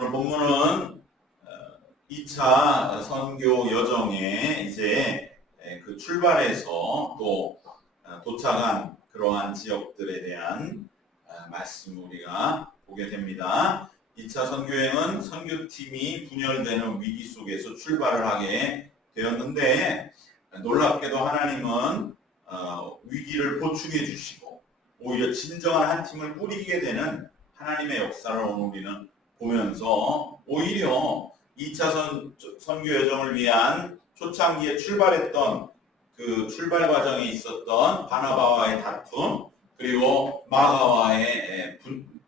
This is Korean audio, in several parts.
오늘 본문은 2차 선교 여정에 이제 그 출발해서 또 도착한 그러한 지역들에 대한 말씀 우리가 보게 됩니다. 2차 선교여행은 선교팀이 분열되는 위기 속에서 출발을 하게 되었는데 놀랍게도 하나님은 위기를 보충해 주시고 오히려 진정한 한 팀을 꾸리게 되는 하나님의 역사를 오늘 우리는 보면서 오히려 2차 선교 여정을 위한 초창기에 출발했던 그 출발 과정에 있었던 바나바와의 다툼 그리고 마가와의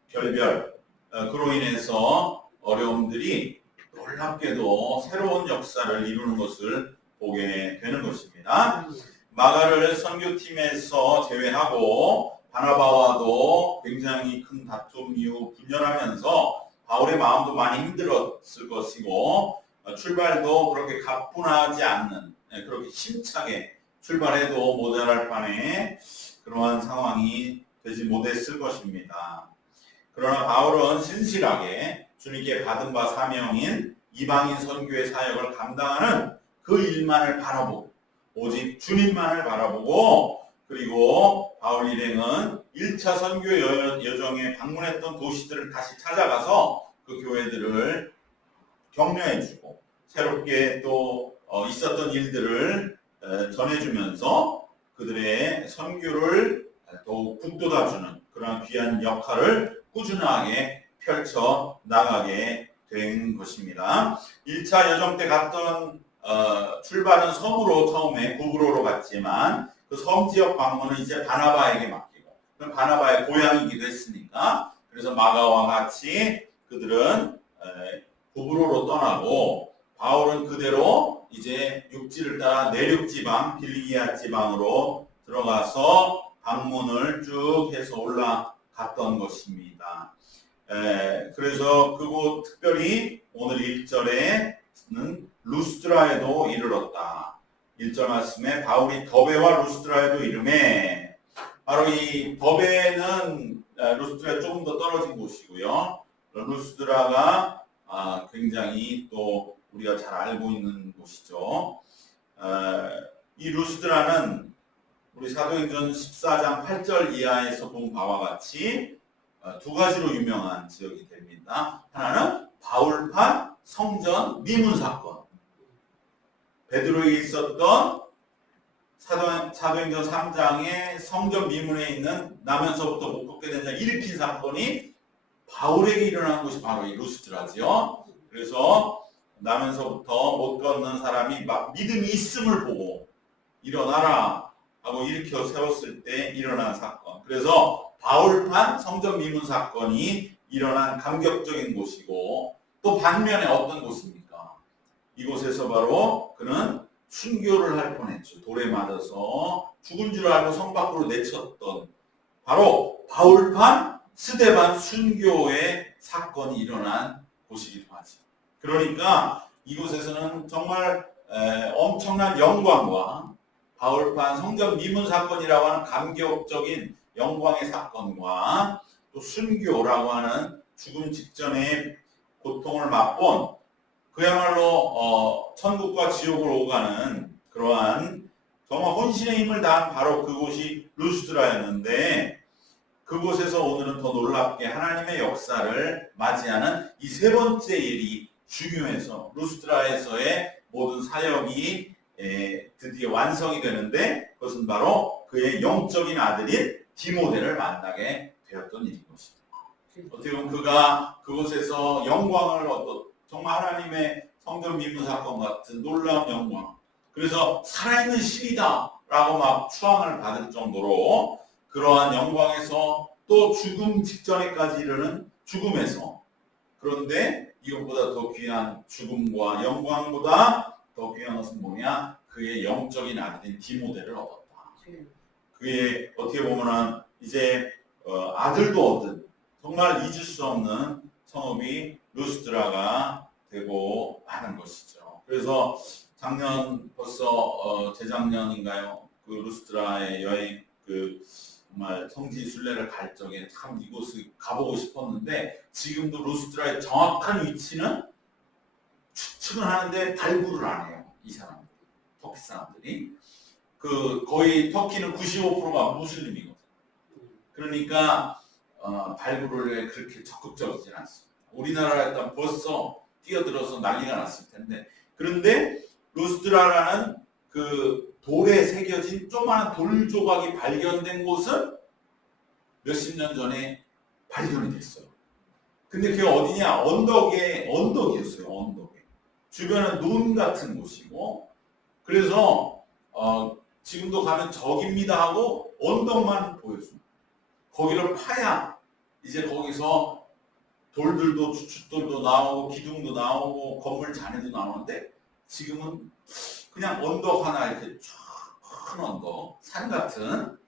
결별 그로 인해서 어려움들이 놀랍게도 새로운 역사를 이루는 것을 보게 되는 것입니다. 마가를 선교팀에서 제외하고 바나바와도 굉장히 큰 다툼 이후 분열하면서 바울의 마음도 많이 힘들었을 것이고 출발도 그렇게 가뿐하지 않는 그렇게 힘차게 출발해도 모자랄 판에 그러한 상황이 되지 못했을 것입니다. 그러나 바울은 신실하게 주님께 받은 바 사명인 이방인 선교의 사역을 감당하는 그 일만을 바라보고 오직 주님만을 바라보고 그리고 바울 일행은 1차 선교 여정에 방문했던 도시들을 다시 찾아가서 그 교회들을 격려해주고 새롭게 또 있었던 일들을 전해주면서 그들의 선교를 더욱 북돋아주는 그런 귀한 역할을 꾸준하게 펼쳐 나가게 된 것입니다. 1차 여정 때 갔던 출발은 섬으로 처음에 구브로로 갔지만 그 섬 지역 방문은 이제 바나바에게 맡기고 그럼 바나바의 고향이기도 했으니까 그래서 마가와 같이 그들은 구브로로 떠나고 바울은 그대로 이제 육지를 따라 내륙 지방 빌리기아 지방으로 들어가서 방문을 쭉 해서 올라갔던 것입니다. 그래서 그곳 특별히 오늘 1절에는 루스드라에도 이르렀다. 1절 말씀에 바울이 더베와 루스드라에도 이르매 바로 이 더베는 루스드라에 조금 더 떨어진 곳이고요. 루스드라가 굉장히 또 우리가 잘 알고 있는 곳이죠. 이 루스드라는 우리 사도행전 14장 8절 이하에서 본 바와 같이 두 가지로 유명한 지역이 됩니다. 하나는 바울판 성전 미문 사건. 베드로에 있었던 사도행전 3장의 성전 미문에 있는 나면서부터 못 걷게 된 자 일으킨 사건이 바울에게 일어난 곳이 바로 이 루스드라지요. 그래서 나면서부터 못 걷는 사람이 막 믿음이 있음을 보고 일어나라 하고 일으켜 세웠을 때 일어난 사건. 그래서 바울판 성전 미문 사건이 일어난 감격적인 곳이고 또 반면에 어떤 곳입니까? 이곳에서 바로 그는 순교를 할 뻔했죠. 돌에 맞아서 죽은 줄 알고 성 밖으로 내쳤던 바로 바울판 스데반 순교의 사건이 일어난 곳이기도 하죠. 그러니까 이곳에서는 정말 엄청난 영광과 바울판 성전 미문 사건이라고 하는 감격적인 영광의 사건과 또 순교라고 하는 죽음 직전의 고통을 맛본 그야말로 천국과 지옥을 오가는 그러한 정말 혼신의 힘을 다한 바로 그곳이 루스드라였는데 그곳에서 오늘은 더 놀랍게 하나님의 역사를 맞이하는 이 세 번째 일이 중요해서 루스드라에서의 모든 사역이 드디어 완성이 되는데 그것은 바로 그의 영적인 아들인 디모데를 만나게 되었던 일인 것입니다. 어떻게 보면 그가 그곳에서 영광을 얻었 정말 하나님의 성전 미문 사건 같은 놀라운 영광 그래서 살아있는 신이다 라고 막 추앙을 받을 정도로 그러한 영광에서 또 죽음 직전에까지 이르는 죽음에서 그런데 이것보다 더 귀한 죽음과 영광보다 더 귀한 것은 뭐냐? 그의 영적인 아들인 디모데를 얻었다. 그의 어떻게 보면은 이제 아들도 얻은 정말 잊을 수 없는 성읍이 루스드라가 되고 하는 것이죠. 그래서 작년 벌써 재작년인가요? 그 루스드라의 여행 그 정말 성지 순례를 갈 적에 참 이곳을 가보고 싶었는데 지금도 루스드라의 정확한 위치는 추측은 하는데 발굴을 안 해요. 이 사람들이, 터키 사람들이. 그 거의 터키는 95%가 무슬림이거든요. 그러니까 발굴을 그렇게 적극적이진 않습니다. 우리나라였다면 벌써 뛰어들어서 난리가 났을 텐데, 그런데 루스드라라는 그 돌에 새겨진 조그마한 돌 조각이 발견된 곳은 몇십 년 전에 발견이 됐어요. 근데 그게 어디냐? 언덕이었어요. 언덕에. 주변은 논 같은 곳이고, 그래서 지금도 가면 저깁니다 하고 언덕만 보여줍니다. 거기를 파야 이제 거기서 돌들도 주춧돌도 나오고 기둥도 나오고 건물 잔해도 나오는데 지금은 그냥 언덕 하나 이렇게 큰 언덕, 산 같은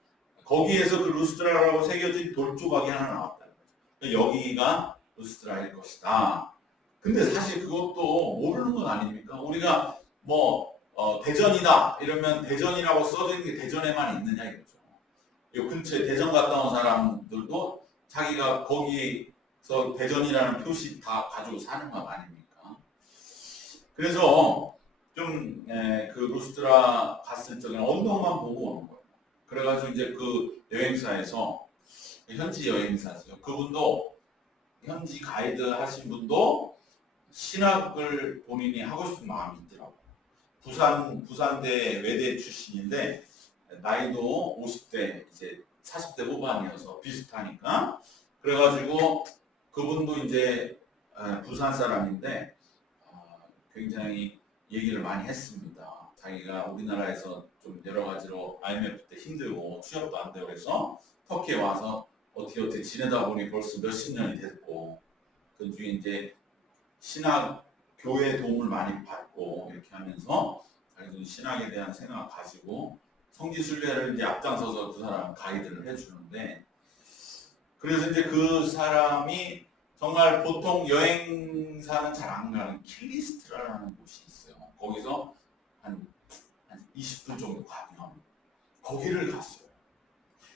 거기에서 그 루스드라라고 새겨진 돌 조각이 하나 나왔다는 거죠. 여기가 루스드라일 것이다. 근데 사실 그것도 모르는 건 아닙니까? 우리가 뭐 대전이다 이러면 대전이라고 써져 있는 게 대전에만 있느냐 이거죠. 이 근처에 대전 갔다 온 사람들도 자기가 거기서 대전이라는 표시 다 가지고 사는 거 아닙니까? 그래서 좀 그 루스드라 갔을 적에는 언덕만 보고 오는 거예요. 그래가지고 이제 그 여행사에서 현지 여행사죠. 그분도 현지 가이드 하신 분도 신학을 본인이 하고 싶은 마음이 있더라고요. 부산대 외대 출신인데 나이도 50대 이제 40대 후반이어서 비슷하니까 그래가지고 그분도 이제 부산 사람인데 굉장히 얘기를 많이 했습니다. 자기가 우리나라에서 좀 여러 가지로 IMF 때 힘들고 취업도 안 되고 그래서 터키에 와서 어떻게 지내다 보니 벌써 몇십 년이 됐고 그 중에 이제 신학 교회 도움을 많이 받고 이렇게 하면서 자기도 신학에 대한 생각 가지고 성지 순례를 이제 앞장서서 그 사람 가이드를 해주는데 그래서 이제 그 사람이 정말 보통 여행사는 잘 안 가는 킬리스트라라는 곳이 있어요. 거기서 한 20분 정도 가면 거기를 갔어요.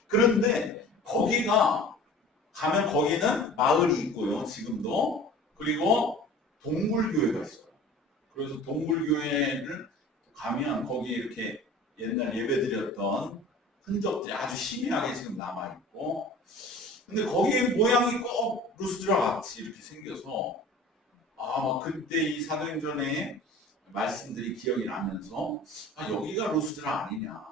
그런데 거기가 가면 거기는 마을이 있고요. 지금도. 그리고 동굴교회가 있어요. 그래서 동굴교회를 가면 거기 이렇게 옛날 예배드렸던 흔적들이 아주 희미하게 지금 남아있고 근데 거기에 모양이 꼭 루스드라 같이 이렇게 생겨서 막 그때 이 사도행전의 말씀들이 기억이 나면서 여기가 루스드라 아니냐.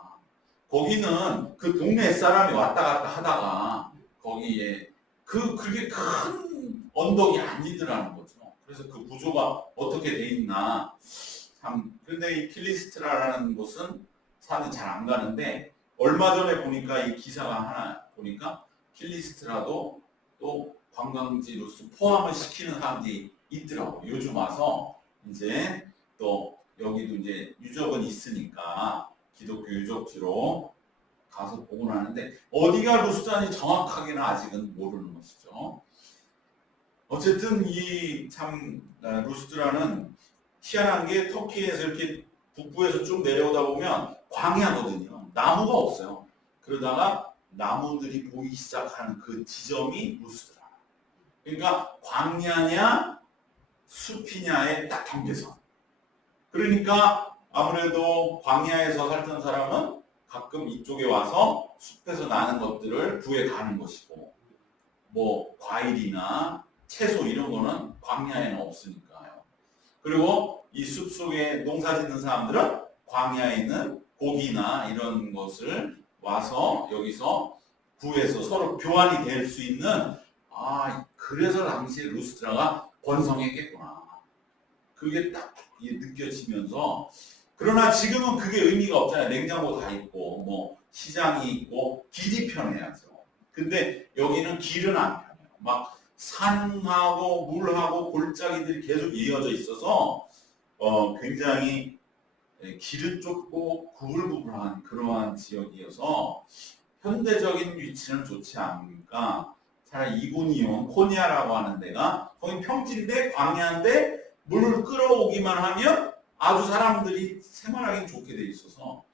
거기는 그 동네 사람이 왔다 갔다 하다가 거기에 그게 큰 언덕이 아니더라는 거죠. 그래서 그 구조가 어떻게 돼 있나 참. 근데 이 킬리스트라라는 곳은 사람이 잘 안 가는데 얼마 전에 보니까 이 기사가 하나 보니까 킬리스트라도 또 관광지로서 포함을 시키는 사람들이 있더라고. 요즘 와서 이제 또 여기도 이제 유적은 있으니까 기독교 유적지로 가서 보곤 하는데 어디가 루스드라인지 정확하게는 아직은 모르는 것이죠. 어쨌든 이 참 루스드라는 희한한 게 터키에서 이렇게 북부에서 쭉 내려오다 보면 광야거든요. 나무가 없어요. 그러다가 나무들이 보이기 시작하는 그 지점이 루스드라. 그러니까 광야냐 숲이냐의 딱 경계선. 그러니까 아무래도 광야에서 살던 사람은 가끔 이쪽에 와서 숲에서 나는 것들을 구해 가는 것이고 뭐 과일이나 채소 이런 거는 광야에는 없으니까요. 그리고 이 숲 속에 농사 짓는 사람들은 광야에 있는 고기나 이런 것을 와서 여기서 구해서 서로 교환이 될 수 있는 그래서 당시에 루스드라가 번성했겠구나. 그게 딱 느껴지면서 그러나 지금은 그게 의미가 없잖아요. 냉장고 다 있고 뭐 시장이 있고 길이 편해야죠. 근데 여기는 길은 안 편해요. 막 산하고 물하고 골짜기들이 계속 이어져 있어서 굉장히 길은 좁고 구불구불한 그러한 지역이어서 현대적인 위치는 좋지 않으니까 차라리 이고니온, 코니아라고 하는 데가 거기 평지인데 광야인데 물을 끌어오기만 하면 아주 사람들이 생활하기 좋게 돼 있어서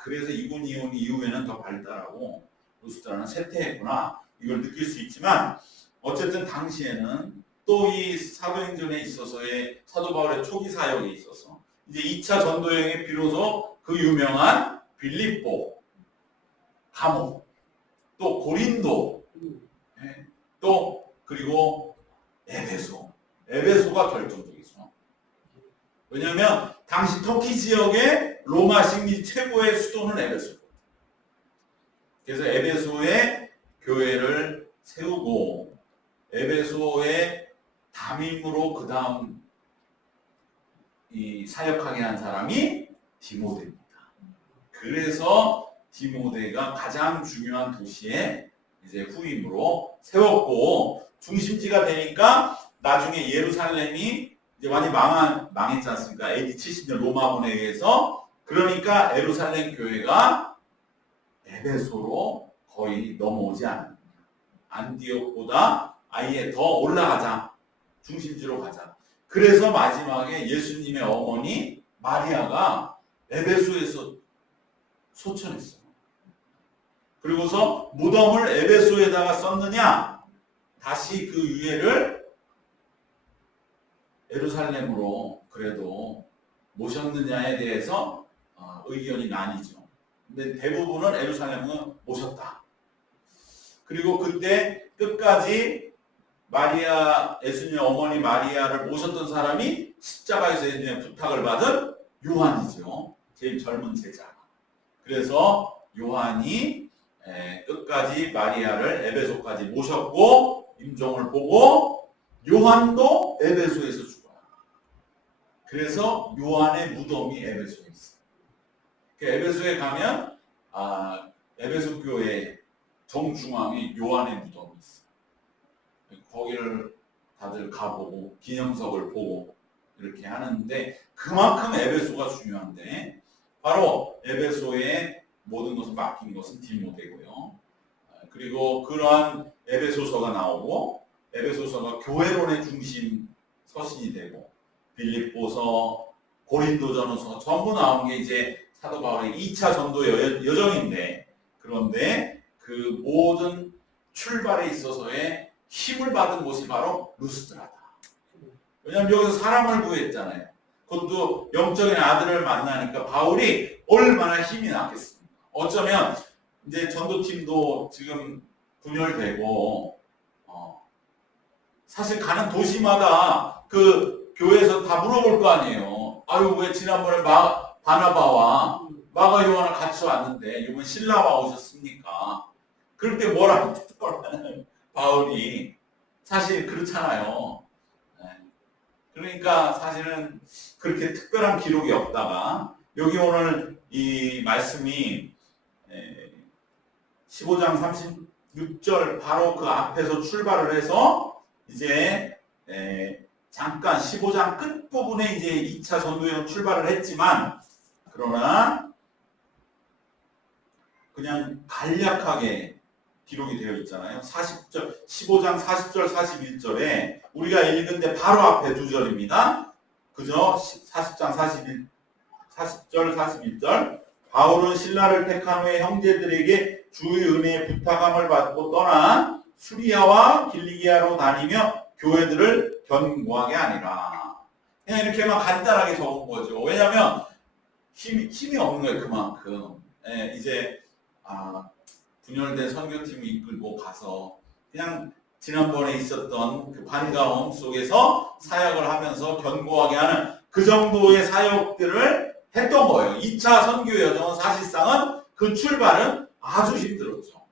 그래서 이고니온 이후에는 더 발달하고 루스드라는 쇠퇴했구나 이걸 느낄 수 있지만 어쨌든 당시에는 또 이 사도행전에 있어서의 사도 바울의 초기 사역에 있어서 이제 2차 전도 여행에 비로소 그 유명한 빌립보 감옥 또 고린도 또 그리고 에베소가 결정적이죠. 왜냐하면 당시 터키 지역의 로마식 및 최고의 수도는 에베소. 그래서 에베소에 교회를 세우고 에베소의 담임으로 그 다음 이 사역하게 한 사람이 디모데입니다. 그래서 디모데가 가장 중요한 도시에 이제 후임으로 세웠고 중심지가 되니까 나중에 예루살렘이 이제 많이 망했지 않습니까? AD 70년 로마군에 의해서. 그러니까 예루살렘 교회가 에베소로 거의 넘어오지 않았냐. 안디옥보다 아예 더 올라가자. 중심지로 가자. 그래서 마지막에 예수님의 어머니 마리아가 에베소에서 소천했어요. 그리고서 무덤을 에베소에다가 썼느냐? 다시 그 유해를 예루살렘으로 그래도 모셨느냐에 대해서 의견이 나뉘죠. 근데 대부분은 예루살렘은 모셨다. 그리고 그때 끝까지 마리아, 예수님의 어머니 마리아를 모셨던 사람이 십자가에서 예수님의 부탁을 받은 요한이죠. 제일 젊은 제자. 그래서 요한이 끝까지 마리아를 에베소까지 모셨고 임종을 보고 요한도 에베소에서 죽어요. 그래서 요한의 무덤이 에베소에 있어요. 에베소에 가면 에베소 교회 정중앙에 요한의 무덤이 있어요. 거기를 다들 가보고 기념석을 보고 이렇게 하는데 그만큼 에베소가 중요한데 바로 에베소에 모든 것을 맡긴 것은 디모데고요. 그리고 그러한 에베소서가 나오고 에베소서가 교회론의 중심 서신이 되고 빌립보서, 고린도전서 전부 나온 게 이제 사도 바울의 2차 전도 여정인데 그런데 그 모든 출발에 있어서의 힘을 받은 곳이 바로 루스드라다. 왜냐하면 여기서 사람을 구했잖아요. 그것도 영적인 아들을 만나니까 바울이 얼마나 힘이 났겠습니까? 어쩌면 이제 전도팀도 지금 분열되고 사실 가는 도시마다 그 교회에서 다 물어볼 거 아니에요. 아유 왜 지난번에 바나바와 마가 요한을 같이 왔는데 이번 실라와 오셨습니까? 그럴 때 뭐라고 듣더라는 바울이 사실 그렇잖아요. 그러니까 사실은 그렇게 특별한 기록이 없다가 여기 오늘 이 말씀이 15장 36절 바로 그 앞에서 출발을 해서 이제 잠깐 15장 끝부분에 이제 2차 전도여행 출발을 했지만 그러나 그냥 간략하게 기록이 되어 있잖아요. 15장 40절 41절에 우리가 읽은데 바로 앞에 두 절입니다. 그죠? 40장 40절 41절 바울은 신라를 택한 후에 형제들에게 주의 은혜의 부탁함을 받고 떠나 수리아와 길리기아로 다니며 교회들을 견고하게 하니라. 그냥 이렇게만 간단하게 적은 거죠. 왜냐하면 힘이 없는 거예요. 그만큼. 이제 분열된 선교팀을 이끌고 가서 그냥 지난번에 있었던 그 반가움 속에서 사역을 하면서 견고하게 하는 그 정도의 사역들을 했던 거예요. 2차 선교 여정은 사실상은 그 출발은 아주 힘들었죠.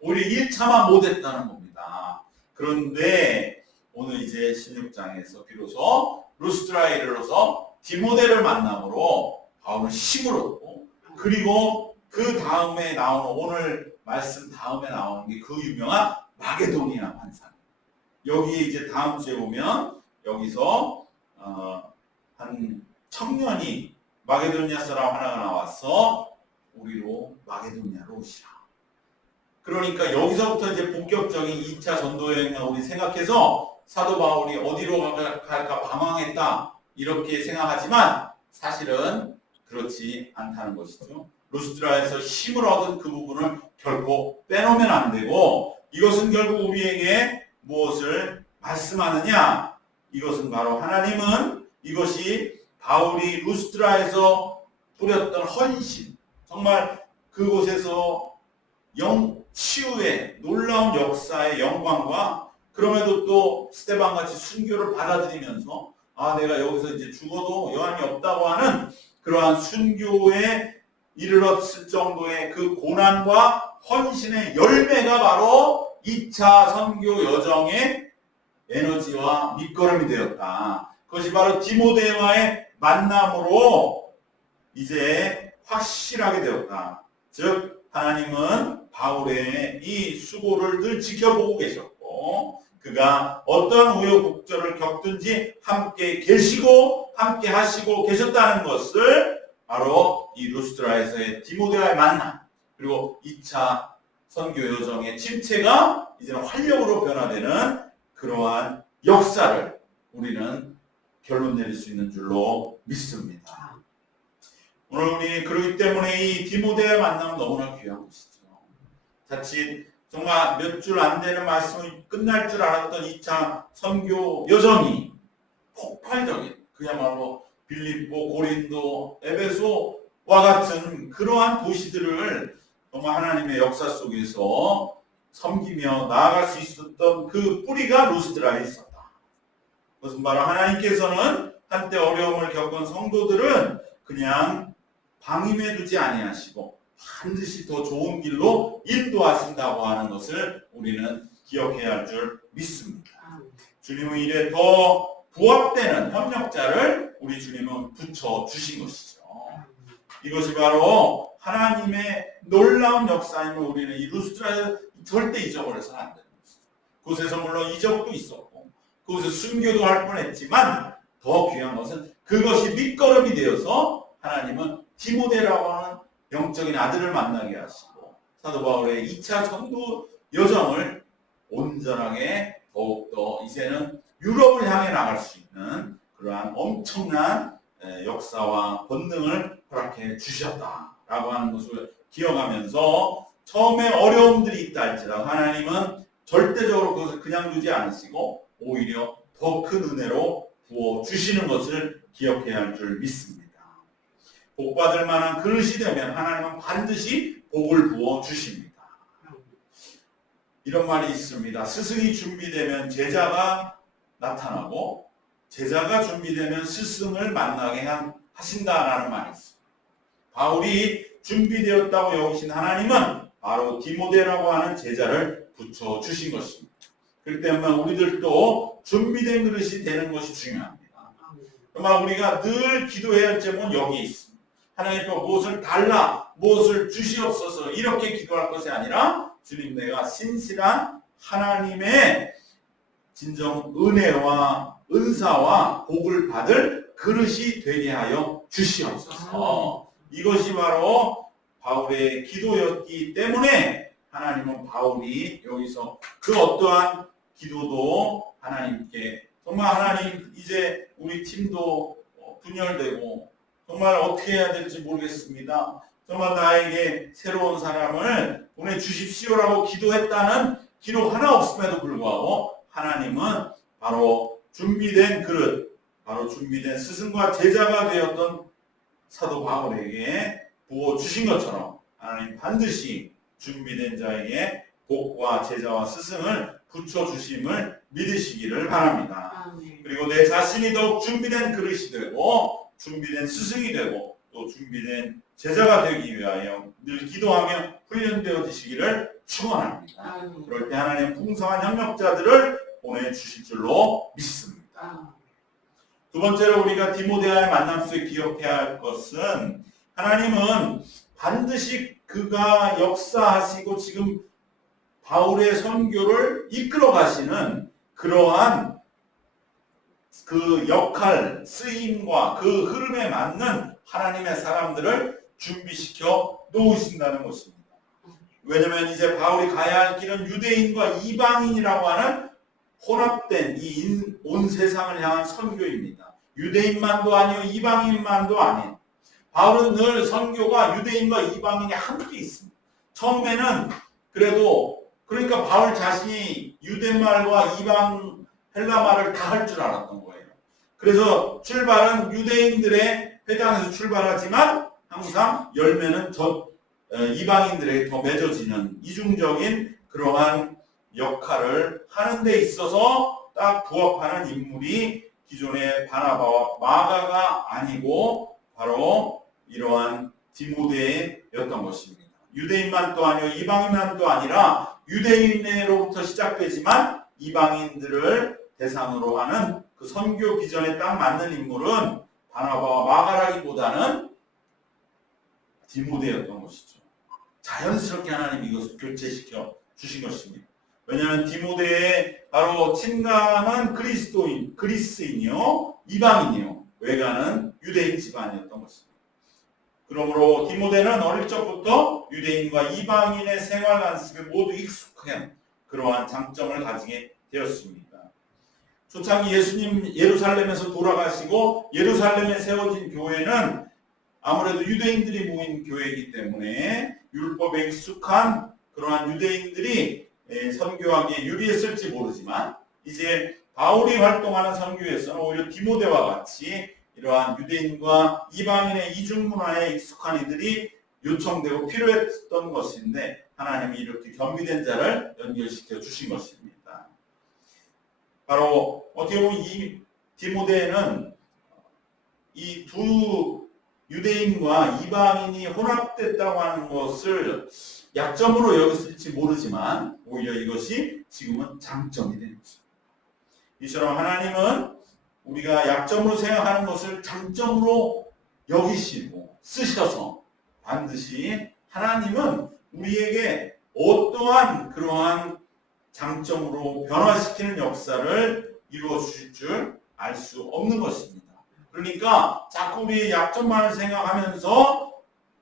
오히려 1차만 못했다는 겁니다. 그런데 오늘 이제 16장에서 비로소 루스드라에 이르러서 디모데를 만남으로 바울은 힘을 얻고 그리고 그 다음에 나오는 오늘 말씀 다음에 나오는 게 그 유명한 마게도니아 환상. 여기에 이제 다음 주에 보면 여기서 한 청년이 마게도니아 사람 하나가 나와서 우리로 마게도니아로 오시라. 그러니까 여기서부터 이제 본격적인 2차 전도 여행을 우리 생각해서 사도 바울이 어디로 갈까 방황했다 이렇게 생각하지만 사실은 그렇지 않다는 것이죠. 루스드라에서 힘을 얻은 그 부분을 결코 빼놓으면 안 되고, 이것은 결국 우리에게 무엇을 말씀하느냐? 이것은 바로 하나님은 이것이 바울이 루스드라에서 뿌렸던 헌신, 정말 그곳에서 치유의 놀라운 역사의 영광과, 그럼에도 또 스데반같이 순교를 받아들이면서 내가 여기서 이제 죽어도 여한이 없다고 하는 그러한 순교에 이르렀을 정도의 그 고난과 헌신의 열매가 바로 2차 선교 여정의 에너지와 밑거름이 되었다. 그것이 바로 디모데와의 만남으로 이제 확실하게 되었다. 즉 하나님은 바울의 이 수고를 늘 지켜보고 계셨고, 그가 어떤 우여곡절을 겪든지 함께 계시고 함께 하시고 계셨다는 것을 바로 이 루스드라에서의 디모데와의 만남, 그리고 2차 선교 여정의 침체가 이제는 활력으로 변화되는 그러한 역사를 우리는 결론 내릴 수 있는 줄로 믿습니다. 오늘 우리 그렇기 때문에 이 디모데의 만남은 너무나 귀한 것이죠. 자칫 정말 몇 줄 안 되는 말씀이 끝날 줄 알았던 2차 선교 여정이 폭발적인, 그야말로 빌립보, 고린도, 에베소와 같은 그러한 도시들을 정말 하나님의 역사 속에서 섬기며 나아갈 수 있었던 그 뿌리가 루스드라에 있었다. 그것은 바로 하나님께서는 한때 어려움을 겪은 성도들은 그냥 방임해 두지 아니하시고 반드시 더 좋은 길로 인도하신다고 하는 것을 우리는 기억해야 할 줄 믿습니다. 주님의 일에 더 부합되는 협력자를 우리 주님은 붙여주신 것이죠. 이것이 바로 하나님의 놀라운 역사임을 우리는 이 루스드라에 절대 잊어버려서는 안 되는 것이죠. 그곳에서 물론 이적도 있었고 그곳에서 순교도 할 뻔했지만 더 귀한 것은 그것이 밑거름이 되어서 하나님은 디모데라고 하는 영적인 아들을 만나게 하시고 사도 바울의 2차 전도 여정을 온전하게 더욱더 이제는 유럽을 향해 나갈 수 있는 그러한 엄청난 역사와 권능을 허락해 주셨다라고 하는 것을 기억하면서 처음에 어려움들이 있다 할지라도 하나님은 절대적으로 그것을 그냥 두지 않으시고 오히려 더 큰 은혜로 부어주시는 것을 기억해야 할 줄 믿습니다. 복받을 만한 그릇이 되면 하나님은 반드시 복을 부어주십니다. 이런 말이 있습니다. 스승이 준비되면 제자가 나타나고 제자가 준비되면 스승을 만나게 하신다라는 말이 있습니다. 바울이 준비되었다고 여기신 하나님은 바로 디모데라고 하는 제자를 붙여주신 것입니다. 그렇기 때문에 우리들도 준비된 그릇이 되는 것이 중요합니다. 정말 우리가 늘 기도해야 할 점은 여기 있습니다. 하나님께 무엇을 달라, 무엇을 주시옵소서 이렇게 기도할 것이 아니라 주님 내가 신실한 하나님의 진정 은혜와 은사와 복을 받을 그릇이 되게 하여 주시옵소서. 이것이 바로 바울의 기도였기 때문에 하나님은 바울이 여기서 그 어떠한 기도도 하나님께 정말 하나님 이제 우리 팀도 분열되고 정말 어떻게 해야 될지 모르겠습니다. 정말 나에게 새로운 사람을 보내주십시오라고 기도했다는 기록 하나 없음에도 불구하고 하나님은 바로 준비된 그릇, 바로 준비된 스승과 제자가 되었던 사도 바울에게 부어주신 것처럼 하나님 반드시 준비된 자에게 복과 제자와 스승을 붙여주심을 믿으시기를 바랍니다. 그리고 내 자신이 더욱 준비된 그릇이 되고 준비된 스승이 되고 또 준비된 제자가 되기 위하여 늘 기도하며 훈련되어지시기를 축원합니다. 그럴 때 하나님 풍성한 협력자들을 보내주실 줄로 믿습니다. 두 번째로 우리가 디모데와의 만남 속에 기억해야 할 것은 하나님은 반드시 그가 역사하시고 지금 바울의 선교를 이끌어 가시는 그러한 그 역할, 쓰임과 그 흐름에 맞는 하나님의 사람들을 준비시켜 놓으신다는 것입니다. 왜냐하면 이제 바울이 가야 할 길은 유대인과 이방인이라고 하는 혼합된 이 온 세상을 향한 선교입니다. 유대인만도 아니요 이방인만도 아닌 바울은 늘 선교가 유대인과 이방인이 함께 있습니다. 처음에는 그래도 그러니까 바울 자신이 유대말과 이방 헬라말을 다 할 줄 알았던 거예요. 그래서 출발은 유대인들의 회당에서 출발하지만 항상 열매는 이방인들에게 더 맺어지는 이중적인 그러한 역할을 하는 데 있어서 딱 부합하는 인물이 기존의 바나바와 마가가 아니고 바로 이러한 디모데였던 것입니다. 유대인만도 아니고 이방인만도 아니라 유대인으로부터 시작되지만 이방인들을 대상으로 하는 그 선교 비전에 딱 맞는 인물은 바나바와 마가라기보다는 디모데였던 것이죠. 자연스럽게 하나님이 이것을 교체시켜 주신 것입니다. 왜냐하면 디모데의 바로 친가는 그리스인이요 이방인이요 외가는 유대인 집안이었던 것입니다. 그러므로 디모데는 어릴 적부터 유대인과 이방인의 생활 관습에 모두 익숙한 그러한 장점을 가지게 되었습니다. 초창기 예수님 예루살렘에서 돌아가시고 예루살렘에 세워진 교회는 아무래도 유대인들이 모인 교회이기 때문에 율법에 익숙한 그러한 유대인들이 선교하기에 유리했을지 모르지만 이제 바울이 활동하는 선교에서는 오히려 디모데와 같이 이러한 유대인과 이방인의 이중문화에 익숙한 이들이 요청되고 필요했던 것인데 하나님이 이렇게 겸비된 자를 연결시켜 주신 것입니다. 바로 어떻게 보면 이 디모데는 이 두 유대인과 이방인이 혼합됐다고 하는 것을 약점으로 여겼을지 모르지만 오히려 이것이 지금은 장점이 되는 것입니다. 이처럼 하나님은 우리가 약점으로 생각하는 것을 장점으로 여기시고 쓰셔서 반드시 하나님은 우리에게 어떠한 그러한 장점으로 변화시키는 역사를 이루어 주실 줄 알 수 없는 것입니다. 그러니까 자꾸 우리 약점만을 생각하면서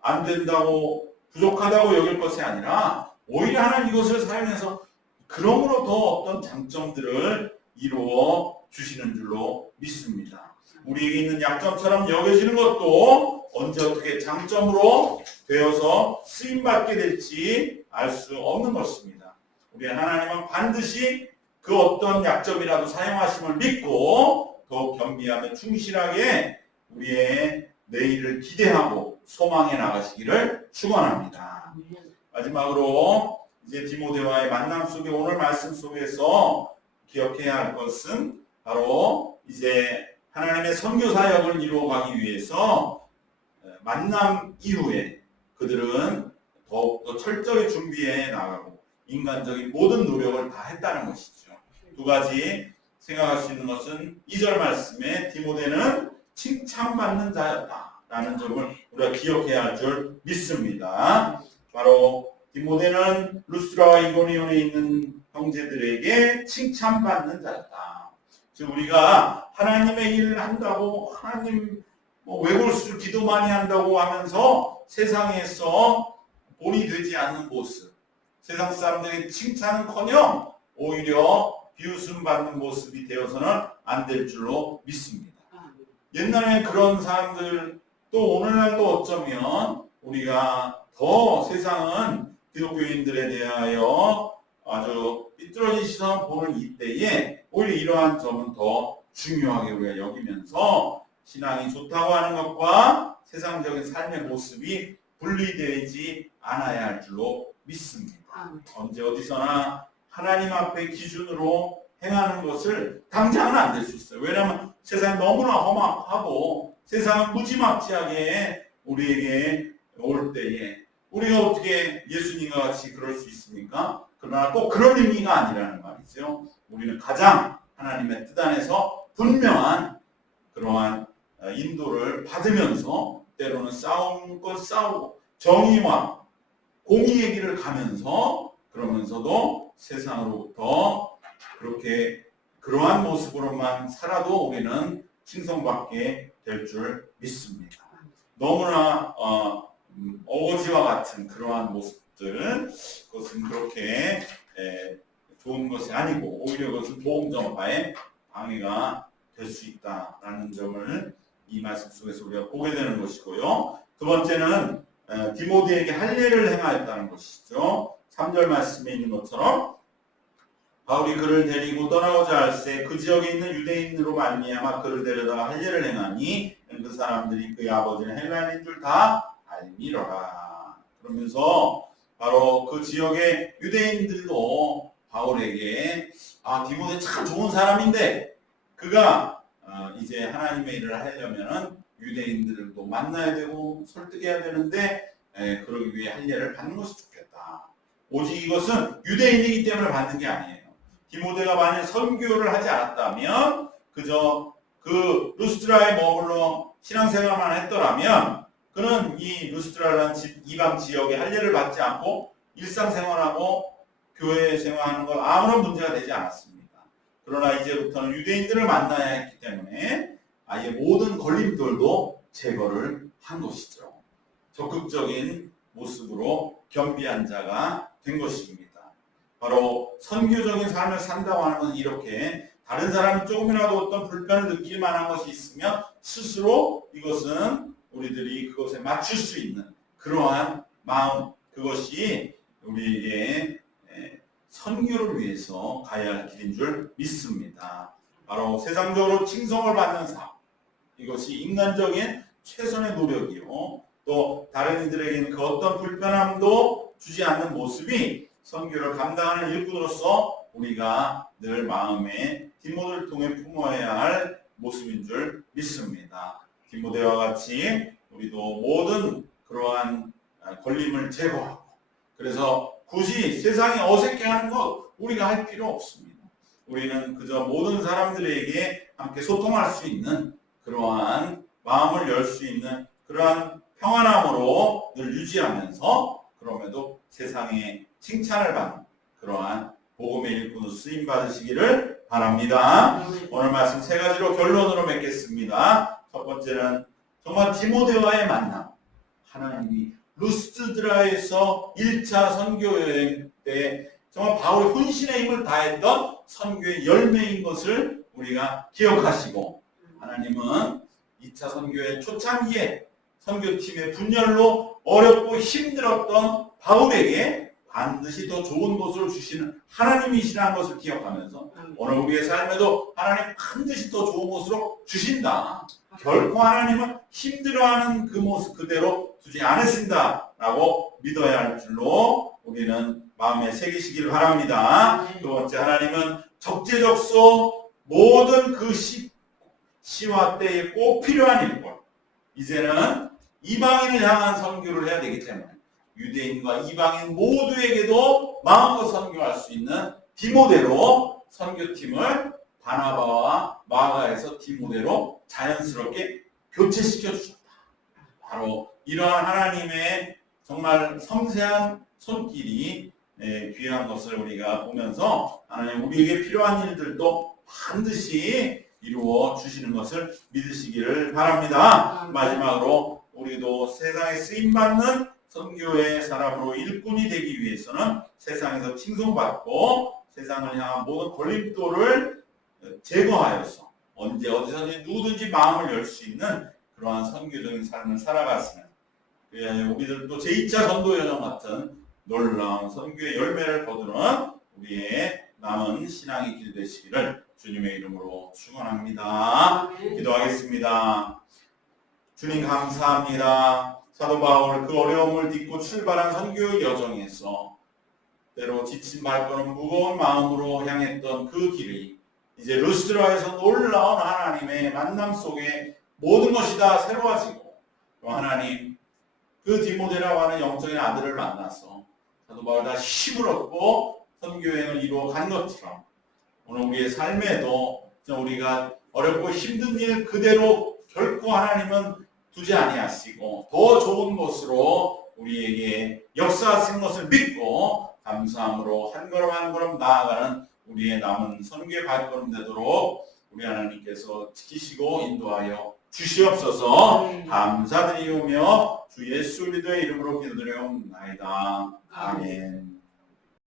안 된다고 부족하다고 여길 것이 아니라 오히려 하나님 이것을 사용해서 그러므로 더 어떤 장점들을 이루어 주시는 줄로 믿습니다. 우리에게 있는 약점처럼 여겨지는 것도 언제 어떻게 장점으로 되어서 쓰임받게 될지 알 수 없는 것입니다. 우리 하나님은 반드시 그 어떤 약점이라도 사용하심을 믿고 더욱 겸비하며 충실하게 우리의 내일을 기대하고 소망해 나가시기를 축원합니다. 마지막으로 이제 디모데와의 만남 속에 오늘 말씀 속에서 기억해야 할 것은 바로 이제 하나님의 선교 사역을 이루어가기 위해서 만남 이후에 그들은 더욱더 철저히 준비해 나가고 인간적인 모든 노력을 다 했다는 것이죠. 두 가지 생각할 수 있는 것은 2절 말씀에 디모데는 칭찬받는 자였다라는 점을 우리가 기억해야 할 줄 믿습니다. 바로 디모데는 루스드라와 이고니온에 있는 형제들에게 칭찬받는 자였다. 즉 우리가 하나님의 일을 한다고 하나님 외골수를 기도 많이 한다고 하면서 세상에서 본이 되지 않는 모습, 세상 사람들에게 칭찬은커녕 오히려 비웃음 받는 모습이 되어서는 안 될 줄로 믿습니다. 옛날에 그런 사람들 또 오늘날도 어쩌면 우리가 더 세상은 기독교인들에 대하여 아주 삐뚤어진 시선 보는 이때에 오히려 이러한 점은 더 중요하게 우리가 여기면서 신앙이 좋다고 하는 것과 세상적인 삶의 모습이 분리되지 않아야 할 줄로 믿습니다. 언제 어디서나 하나님 앞에 기준으로 행하는 것을 당장은 안 될 수 있어요. 왜냐하면 세상이 너무나 험악하고 세상은 무지막지하게 우리에게 올 때에 우리가 어떻게 예수님과 같이 그럴 수 있습니까? 그러나 꼭 그런 의미가 아니라는 말이죠. 우리는 가장 하나님의 뜻 안에서 분명한 그러한 인도를 받으면서 때로는 싸우는 것 싸우고 정의와 공의의 길을 가면서 그러면서도 세상으로부터 그렇게 그러한 모습으로만 살아도 우리는 칭송받게 될 줄 믿습니다. 너무나 어거지와 같은 그러한 모습들은 그것은 그렇게 좋은 것이 아니고 오히려 그것은 복음 전파에 방해가 될 수 있다라는 점을 이 말씀 속에서 우리가 보게 되는 것이고요. 두 번째는 디모데에게 할례를 행하였다는 것이죠. 3절 말씀에 있는 것처럼 바울이 그를 데리고 떠나고자 할새 그 지역에 있는 유대인으로 말미암아 그를 데려다가 할례를 행하니 그 사람들이 그의 아버지는 헬라인인 줄 다 알미러라. 그러면서 바로 그 지역의 유대인들도 바울에게 디모데 참 좋은 사람인데 그가 이제 하나님의 일을 하려면 유대인들도 만나야 되고 설득해야 되는데 그러기 위해 할례를 받는 것이 좋겠다. 오직 이것은 유대인이기 때문에 받는 게 아니에요. 디모데가 만약 선교를 하지 않았다면 그저 그 루스드라에 머물러 신앙생활만 했더라면 그는 이 루스드라라는 이방 지역에 할례를 받지 않고 일상생활하고 교회 생활하는 건 아무런 문제가 되지 않았습니다. 그러나 이제부터는 유대인들을 만나야 했기 때문에 아예 모든 걸림돌도 제거를 한 것이죠. 적극적인 모습으로 겸비한 자가 된 것입니다. 바로 선교적인 삶을 산다고 하는 건 이렇게 다른 사람이 조금이라도 어떤 불편을 느낄 만한 것이 있으면 스스로 이것은 우리들이 그것에 맞출 수 있는 그러한 마음, 그것이 우리에게 선교를 위해서 가야 할 길인 줄 믿습니다. 바로 세상적으로 칭송을 받는 삶, 이것이 인간적인 최선의 노력이요. 또 다른 이들에게는 그 어떤 불편함도 주지 않는 모습이 선교를 감당하는 일꾼으로서 우리가 늘 마음에 디모데를 통해 품어야 할 모습인 줄 믿습니다. 디모데와 같이 우리도 모든 그러한 걸림을 제거하고 그래서 굳이 세상이 어색해하는 것 우리가 할 필요 없습니다. 우리는 그저 모든 사람들에게 함께 소통할 수 있는 그러한 마음을 열 수 있는 그러한 평안함으로 늘 유지하면서 그럼에도 세상에 칭찬을 받는 그러한 복음의 일꾼으로 쓰임 받으시기를 바랍니다. 오늘 말씀 세 가지로 결론으로 맺겠습니다. 첫 번째는 정말 디모데와의 만남. 하나님이 루스드라에서 1차 선교 여행 때 정말 바울이 혼신의 힘을 다했던 선교의 열매인 것을 우리가 기억하시고 하나님은 2차 선교의 초창기에 선교팀의 분열로 어렵고 힘들었던 바울에게 반드시 더 좋은 것을 주시는 하나님이시라는 것을 기억하면서 오늘 우리의 삶에도 하나님 반드시 더 좋은 것으로 주신다. 결코 하나님은 힘들어하는 그 모습 그대로 두지 않으신다라고 믿어야 할 줄로 우리는 마음에 새기시길 바랍니다. 두 번째, 하나님은 적재적소 모든 그 시와 때에 꼭 필요한 일꾼, 이제는 이방인을 향한 선교를 해야 되기 때문에 유대인과 이방인 모두에게도 마음껏 선교할 수 있는 디모데로 선교팀을 바나바와 마가에서 디모데로 자연스럽게 교체시켜 주셨다. 바로 이러한 하나님의 정말 섬세한 손길이 귀한 것을 우리가 보면서 하나님 우리에게 필요한 일들도 반드시 이루어 주시는 것을 믿으시기를 바랍니다. 마지막으로 우리도 세상에 쓰임받는 선교의 사람으로 일꾼이 되기 위해서는 세상에서 칭송받고 세상을 향한 모든 걸림돌을 제거하여서 언제 어디서든지 누구든지 마음을 열 수 있는 그러한 선교적인 삶을 살아갔으면 우리들도 제2차 전도 여정 같은 놀라운 선교의 열매를 거두는 우리의 남은 신앙의 길 되시기를 주님의 이름으로 축원합니다. 기도하겠습니다. 주님 감사합니다. 사도 바울 그 어려움을 딛고 출발한 선교 여정에서 때로 지친 발걸음 무거운 마음으로 향했던 그 길이 이제 루스드라에서 놀라운 하나님의 만남 속에 모든 것이 다 새로워지고 또 하나님 그 디모데라고 하는 영적인 아들을 만나서 사도 바울 다 힘을 얻고 선교여행을 이루어 간 것처럼 오늘 우리의 삶에도 우리가 어렵고 힘든 일 그대로 결코 하나님은 두지 아니하시고 더 좋은 것으로 우리에게 역사하신 것을 믿고 감사함으로 한 걸음 한 걸음 나아가는 우리의 남은 선교의 발걸음 되도록 우리 하나님께서 지키시고 인도하여 주시옵소서. 감사드리오며 주 예수 그리스도의 이름으로 기도드려옵나이다. 아멘.